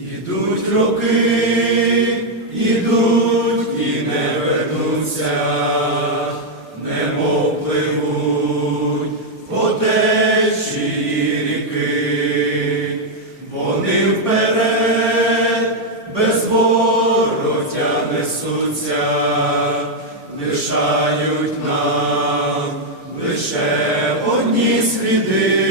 Ідуть роки, ідуть і не вернуться, немов пливуть по течії ріки, вони вперед без воротя несуться, лишають нам лише одні сліди.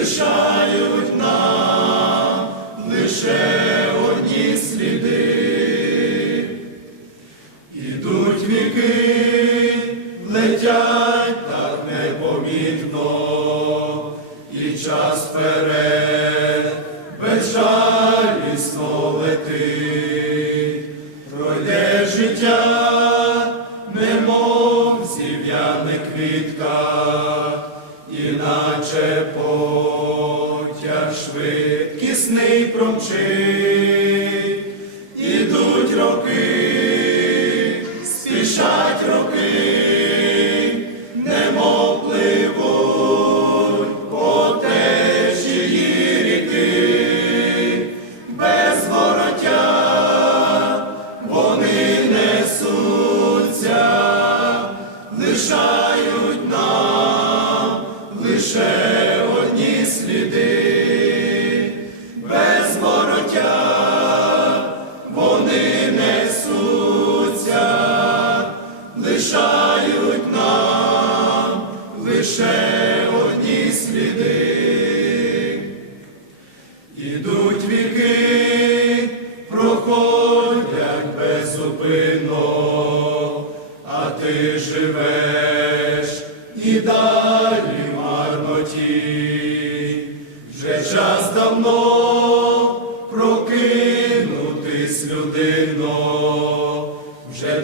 Лишають нам лише одні сліди. Ідуть віки, летять так непомітно, і час вперед безжалісно летить, пройде життя, немов зів'яне квітка, іначе потяг швидкісний промчить, ідуть роки, спішать роки, немов пливуть по течії ріки, без вороття вони несуться, лишають нам лише лишають нам лише одні сліди. Ідуть віки, проходять безупинно, а ти живеш і далі в марноті. Вже час давно прокинутись людино,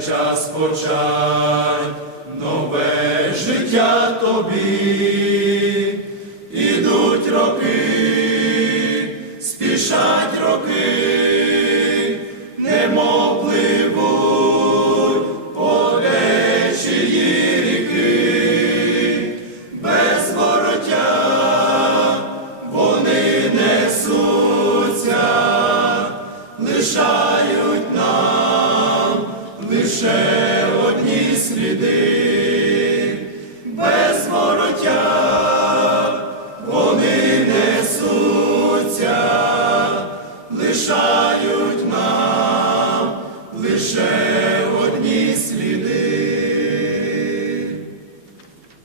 час почать нове життя тобі. Ідуть роки, спішать роки, немов пливуть по без вороття вони несуться, лишають лише одні сліди, без вороття вони несуться, лише